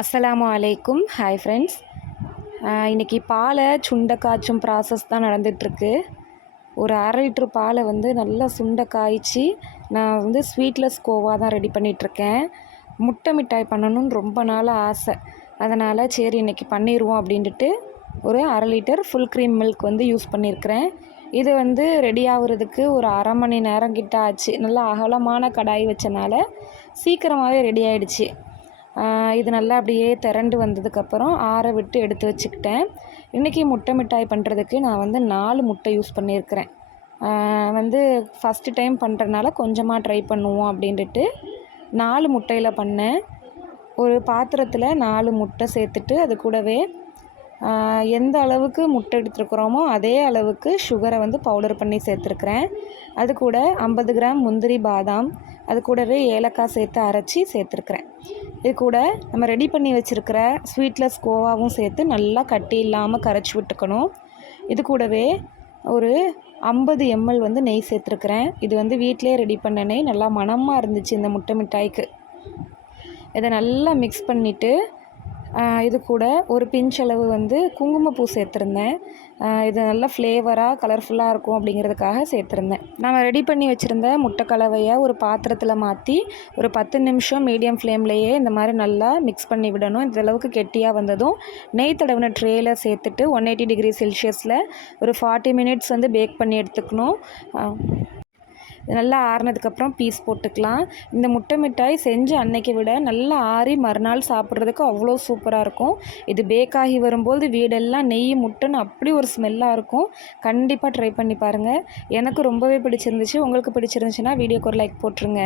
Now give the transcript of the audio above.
அஸ்ஸலாமு அலைக்கும். Hi friends. இன்றைக்கி பாலை சுண்டை காய்ச்சும் ப்ராசஸ் தான் நடந்துகிட்ருக்கு. ஒரு 1/2 லிட்ரு பாலை வந்து நல்லா சுண்டை காய்ச்சி நான் வந்து ஸ்வீட்லெஸ் கோவா தான் ரெடி பண்ணிகிட்ருக்கேன். முட்டை மிட்டாய் பண்ணணும்னு ரொம்ப நாள் ஆசை. அதனால் சரி இன்றைக்கி பண்ணிடுவோம் அப்படின்ட்டு ஒரு 1/2 லிட்டர் ஃபுல் க்ரீம் மில்க் வந்து யூஸ் பண்ணியிருக்கிறேன். இது வந்து ரெடி ஆகுறதுக்கு ஒரு 1/2 மணி நேரம் கிட்ட ஆச்சு. நல்லா அகலமான கடாய் வச்சனால சீக்கிரமாகவே ரெடி ஆகிடுச்சு. இது நல்லா அப்படியே திரண்டு வந்ததுக்கப்புறம் ஆற விட்டு எடுத்து வச்சுக்கிட்டேன். இன்றைக்கி முட்டை மிட்டாய் பண்ணுறதுக்கு நான் வந்து 4 முட்டை யூஸ் பண்ணியிருக்கிறேன். வந்து ஃபஸ்ட்டு டைம் பண்ணுறதுனால கொஞ்சமாக ட்ரை பண்ணுவோம் அப்படின்ட்டு 4 முட்டையில் பண்ணேன். ஒரு பாத்திரத்தில் 4 முட்டை சேர்த்துட்டு அது கூடவே எந்த அளவுக்கு முட்டை எடுத்துருக்குறோமோ அதே அளவுக்கு சுகரை வந்து பவுடர் பண்ணி சேர்த்துருக்குறேன். அது கூட 50 கிராம் முந்திரி பாதாம், அது கூடவே ஏலக்காய் சேர்த்து அரைச்சி சேர்த்துருக்குறேன். இது கூட நம்ம ரெடி பண்ணி வச்சுருக்கிற ஸ்வீட்லெஸ் கோவாவும் சேர்த்து நல்லா கட்டி இல்லாமல் கரைச்சி விட்டுக்கணும். இது கூடவே ஒரு 50 ml வந்து நெய் சேர்த்துருக்குறேன். இது வந்து வீட்டிலே ரெடி பண்ண நெய். நல்லா மணமாக இருந்துச்சு இந்த முட்டை மிட்டாய்க்கு. இதை நல்லா மிக்ஸ் பண்ணிவிட்டு இது கூட ஒரு பிஞ்ச் அளவு வந்து குங்குமப்பூ சேர்த்துருந்தேன். இது நல்லா ஃப்ளேவராக கலர்ஃபுல்லாக இருக்கும் அப்படிங்கிறதுக்காக சேர்த்துருந்தேன். நம்ம ரெடி பண்ணி வச்சுருந்த முட்டை கலவையை ஒரு பாத்திரத்தில் மாற்றி ஒரு 10 நிமிஷம் மீடியம் ஃப்ளேம்லேயே இந்த மாதிரி நல்லா மிக்ஸ் பண்ணி விடணும். இந்த அளவுக்கு கெட்டியாக வந்ததும் நெய் தடவின ட்ரேயில் சேர்த்துட்டு 180 டிகிரி செல்சியஸில் ஒரு 40 மினிட்ஸ் வந்து பேக் பண்ணி எடுத்துக்கணும். நல்லா ஆறுனதுக்கப்புறம் பீஸ் போட்டுக்கலாம். இந்த முட்டை மிட்டாய் செஞ்சு அன்னைக்கு விட நல்லா ஆறி மறுநாள் சாப்பிட்றதுக்கு அவ்வளோ சூப்பராக இருக்கும். இது பேக் ஆகி வரும்போது வீடெல்லாம் நெய் முட்டைன்னு அப்படி ஒரு ஸ்மெல்லாக இருக்கும். கண்டிப்பாக ட்ரை பண்ணி பாருங்கள். எனக்கு ரொம்பவே பிடிச்சிருந்துச்சு. உங்களுக்கு பிடிச்சிருந்துச்சுன்னா வீடியோக்கு ஒரு லைக் போட்டுருங்க.